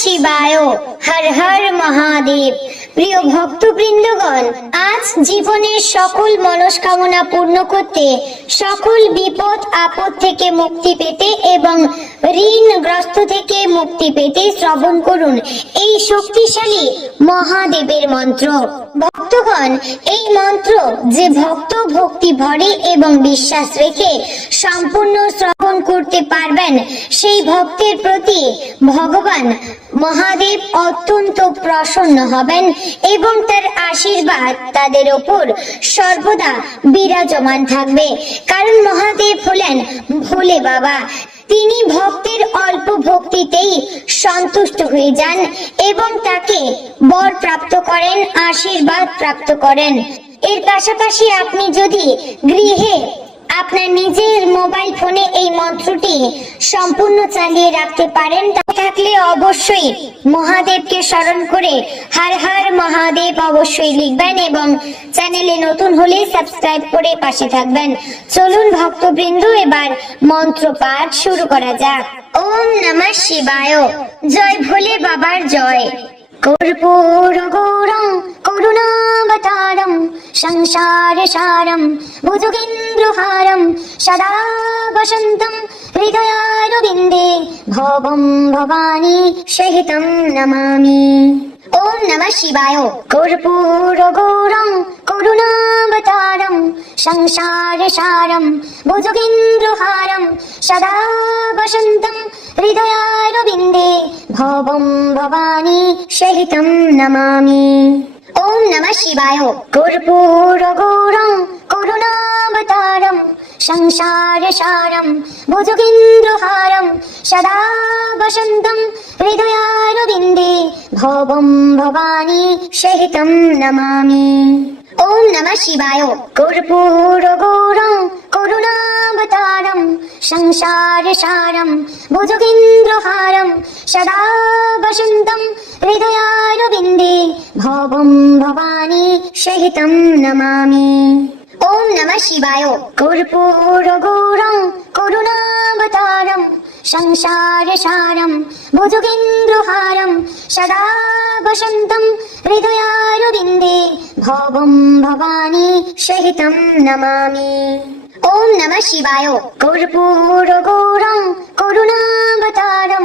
শিবায়। হর হর মহাদেব। প্রিয় ভক্তবৃন্দগণ, আজ জীবনের সকল মনস্কামনা পূর্ণ করতে, সকল বিপদ আপদ থেকে মুক্তি পেতে এবং ঋণগ্রস্ত থেকে মুক্তি পেতে শ্রবণ করুন এই শক্তিশালী মহাদেবের মন্ত্র। ভক্তগণ, এই মন্ত্র যে ভক্ত ভক্তি ভরে এবং বিশ্বাস রেখে সম্পূর্ণ শ্রবণ করতে পারবেন, সেই ভক্তের প্রতি ভগবান মহাদেব অত্যন্ত প্রসন্ন হবেন এবং তার আশীর্বাদ তাদের ওপর সর্বদা বিরাজমান থাকবে। কারণ মহাদেব হলেন ভোলে বাবা। তিনি ভক্তের অল্প ভক্তিতেই সন্তুষ্ট হয়ে যান এবং তাকে বর প্রাপ্ত করেন, আশীর্বাদ প্রাপ্ত করেন। এর পাশাপাশি আপনি যদি গৃহে আপনার নিজের মোবাইল ফোনে এই মন্ত্রটি সম্পূর্ণ চালিয়ে রাখতে পারেন, থাকলে অবশ্যই মহাদেবকে স্মরণ করে হর হর মহাদেব অবশ্যই লিখবেন এবং চ্যানেলে নতুন হলে সাবস্ক্রাইব করে পাশে থাকবেন। চলুন ভক্তবৃন্দ, এবার মন্ত্র পাঠ শুরু করা যাক। ওম নমঃ শিবায়। জয় ভোলে বাবার জয়। কর্পূর গৌরং করুণাবতারম সংসার সারম ভুজগেন্দ্রহারম সদা বসন্তম হৃদয়ারবিন্দে ভবম ভবানী সহিতম নমামি। ওম নমঃ শিবায়। কর্পূর গৌরং করুণাবতারম সংসার সারম ভুজগেন্দ্রহারম সদা বসন্তম হৃদয়ারবিন্দে ভবম ভবানী সহিতম নমামি। ওম নমঃ শিবায়। কর্পূর গৌরং করুণাবতারম সংসার সারম ভুজগেন্দ্রহারম সদা বসন্তম হৃদয়ারবিন্দে ভবম ভবানী সহিতম নমামি। ওম নমঃ শিবায়। কর্পূর গৌরং করুণাবতারম সংসার সারম ভুজগেন্দ্রহারম সদা বসন্তম হৃদয়ারবিন্দে ভবম ভবানী সহিতম নমামি। ওম নমঃ শিবায়। কর্পূর গৌরং করুণাবতারম সংসার সারম ভুজগেন্দ্রহারম সদা বসন্তম হৃদয়ারবিন্দে ভবম ভবানী সহিতম নমামি। ওম নমঃ শিবায়। কর্পূর গৌরং করুণাবতারম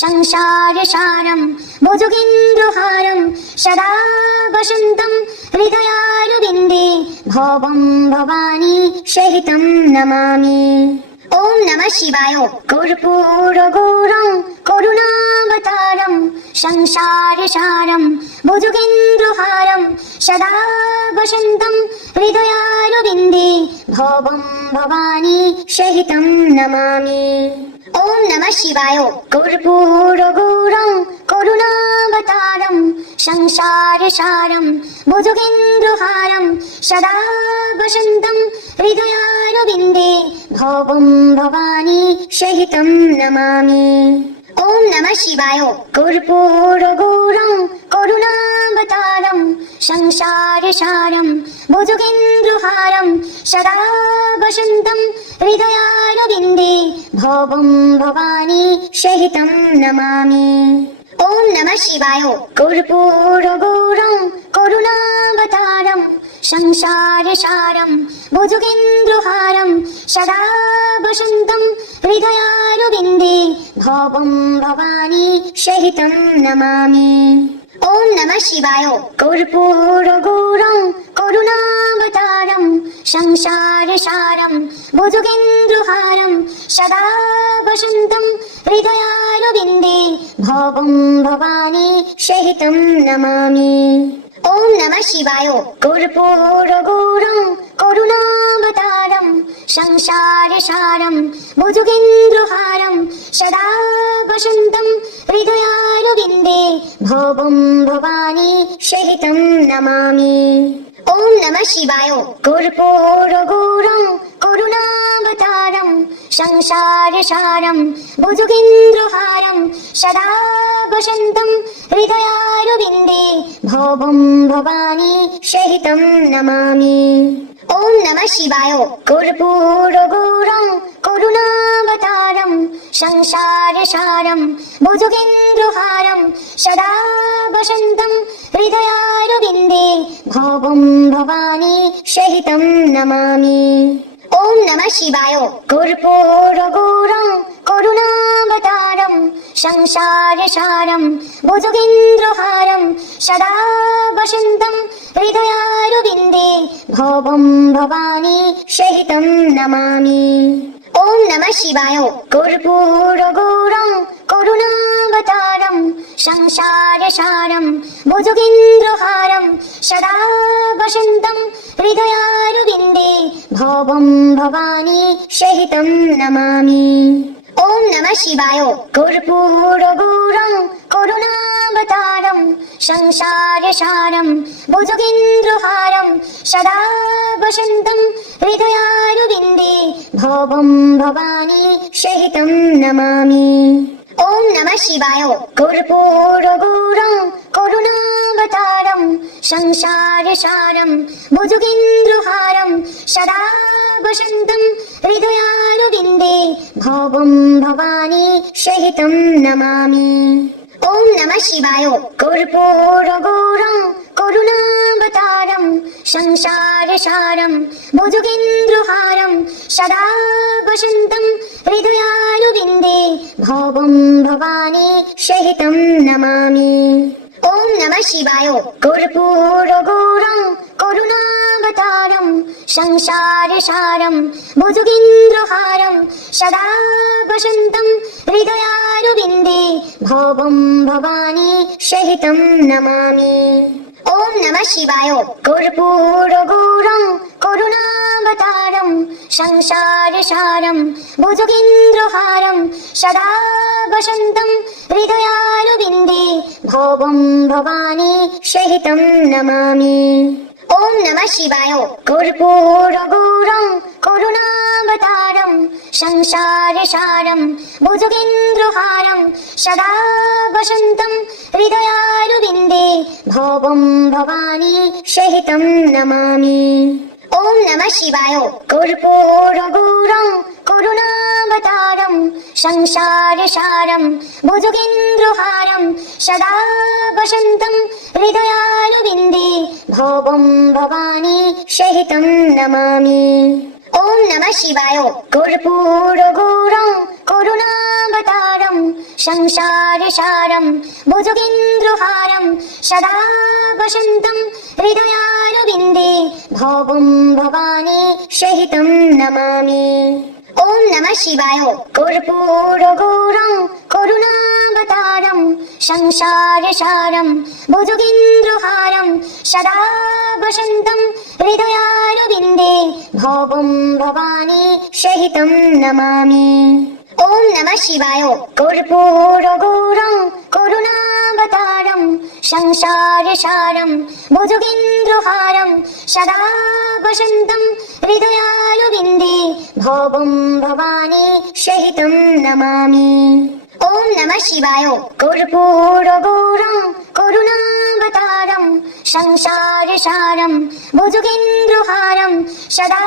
সংসার সারম ভুজগেন্দ্রহারম সদা বসন্তম হৃদয়ারবিন্দে ভবম ভবানী সহিতম নমামি। ওম নমঃ শিবায়। কর্পূর গৌরং করুণাবতারম সংসার সারম ভুজগেন্দ্রহারম সদা বসন্তম হৃদয়ারবিন্দে ভবম ভবানী সহিতম নমামি। ওম নমঃ শিবায়। কর্পূর গৌরং করুণাবতারম সংসার সারম ভুজগেন্দ্রহারম সদা বসন্তম হৃদয়ারবিন্দে ভবম ভবানী সহিতম নমামি। ওম নমঃ শিবায়। কর্পূর গৌরং করুণাবতারম সংসার সারম ভুজগেন্দ্রহারম সদা বসন্তম হৃদয়ারবিন্দে ভবম ভবানী সহিতম নমামি। ওম নমঃ শিবায়। কর্পূর গৌরং করুণাবতারম সংসার সারম ভুজগেন্দ্রহারম সদা বসন্তম হৃদয়ারবিন্দে ভবম ভবানী সহিতম নমামি। ওম নমঃ শিবায়। কর্পূর গৌরং করুণাবতারম সংসার সারম ভুজগেন্দ্রহারম সদা বসন্তম হৃদয়ারবিন্দে ভবম ভবানী সহিতম নমামি। ওম নমঃ শিবায়। কর্পূর গৌরং করুণাবতারম সংসার সারম ভুজগেন্দ্রহারম সদা বসন্তম হৃদয়ারবিন্দে ভবম ভবানী সহিতম নমামি। ওম নমঃ শিবায়। কর্পূর গৌরং করুণাবতারম সংসার সারম ভুজগেন্দ্রহারম সদা বসন্তম হৃদয়ারবিন্দে ভবম ভবানী সহিতম নমামি। ওম নমঃ শিবায়। কর্পূর গৌরং करुणावतारं संसारसारं भुजगेन्द्रहारं सदा वसन्तं हृदयारविन्दे भवं भवानी सहितं नमामि। ओम नमः शिवाय। कर्पूरगौरं करुणावतारं संसारसारं भुजगेन्द्रहारं सदा वसन्तं हृदयारविन्दे भवं भवानी सहितं नमामि। ओम नमः शिवाय। कर्पूरगौरं करुणावतारं संसारसारं भुजगेन्द्रहारं सदा वसन्तं हृदयारविन्दे भवं भवानी सहितं नमामि। ओम नमः शिवाय। कर्पूरगौरं करुणावतारं संसारसारं भुजगेन्द्रहारं सदा वसन्तं हृदयारविन्दे भवं भवानी सहितं नमामि। ओम नमः शिवाय। कर्पूरगौरं करुणावतारं संसारसारं भुजगेन्द्रहारं सदा वसन्तं हृदयारविन्दे भवं भवानी सहितं नमामि। ओम नमः शिवाय। कर्पूरगौरं करुणावतारं संसारसारं भुजगेन्द्रहारं सदा वसन्तं हृदयारविन्दे भवं भवानी सहितं नमामि। ओम नमः शिवाय। कर्पूरगौरं करुणावतारं संसारसारं भुजगेन्द्रहारं सदा वसन्तं हृदयारविन्दे भवं भवानी सहितं नमामि। ओम नमः शिवाय। कर्पूरगौरं करुणावतारं संसारसारं भुजगेन्द्रहारं सदा वसन्तं हृदयारविन्दे भवं भवानी सहितं नमामि। ओम नमः शिवाय। कर्पूरगौरं करुणावतारं संसारसारं भुजगेन्द्रहारं सदा वसन्तं हृदयारविन्दे भवं भवानी सहितं नमामि। ओम नमः शिवाय। कर्पूरगौरं करुणावतारं संसारसारं भुजगेन्द्रहारं सदा वसन्तं हृदयारविन्दे भवं भवानी सहितं नमामि। ओम नमः शिवाय। कर्पूरगौरं करुणावतारं संसारसारं भुजगेन्द्रहारं सदा वसन्तं हृदयारविन्दे भवं भवानी सहितं नमामि। ओम नमः शिवाय। कर्पूरगौरं करुणावतारं संसारसारं भुजगेन्द्रहारं सदा वसन्तं हृदयारविन्दे भवं भवानी सहितं नमामि। ओम नमः शिवाय। कर्पूरगौरं करुणावतारं संसारसारं भुजगेन्द्रहारं सदा वसन्तं हृदयारविन्दे भवं भवानी सहितं नमामि। ओम नमः शिवाय। कर्पूरगौरं करुणावतारं संसारसारं भुजगेन्द्रहारं सदा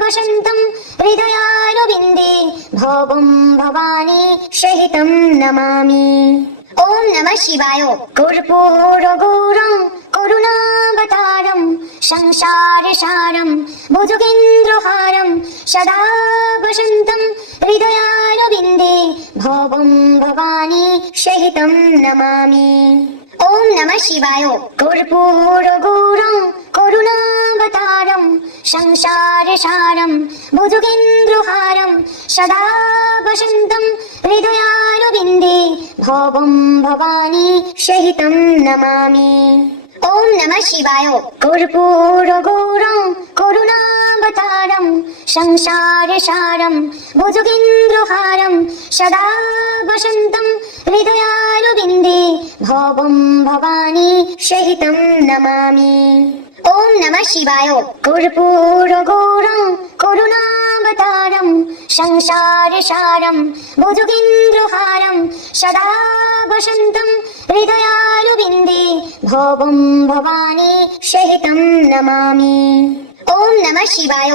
वसन्तं हृदयारविन्दे भवं भवानी सहितं नमामि। ओम नमः शिवाय। कर्पूरगौरं करुणावतारं संसारसारं भुजगेन्द्रहारं सदा वसन्तं हृदयारविन्दे भवं भवानी सहितं नमामि। ओम नमः शिवाय। कर्पूरगौरं करुणावतारं संसारसारं भुजगेन्द्रहारं सदा वसन्तं हृदयारविन्दे भवं भवानी सहितं नमामि। ओम नमः शिवाय। कर्पूरगौरं करुणावतारं संसारसारं भुजगेन्द्रहारं सदा वसन्तं हृदयारविन्दे भवं भवानी सहितं नमामि। ओम नमः शिवाय। कर्पूरगौरं करुणावतारं संसारसारं भुजगेन्द्रहारं सदा वसन्तं हृदयारविन्दे भवं भवानी सहितं नमामि। ओम नमः शिवाय।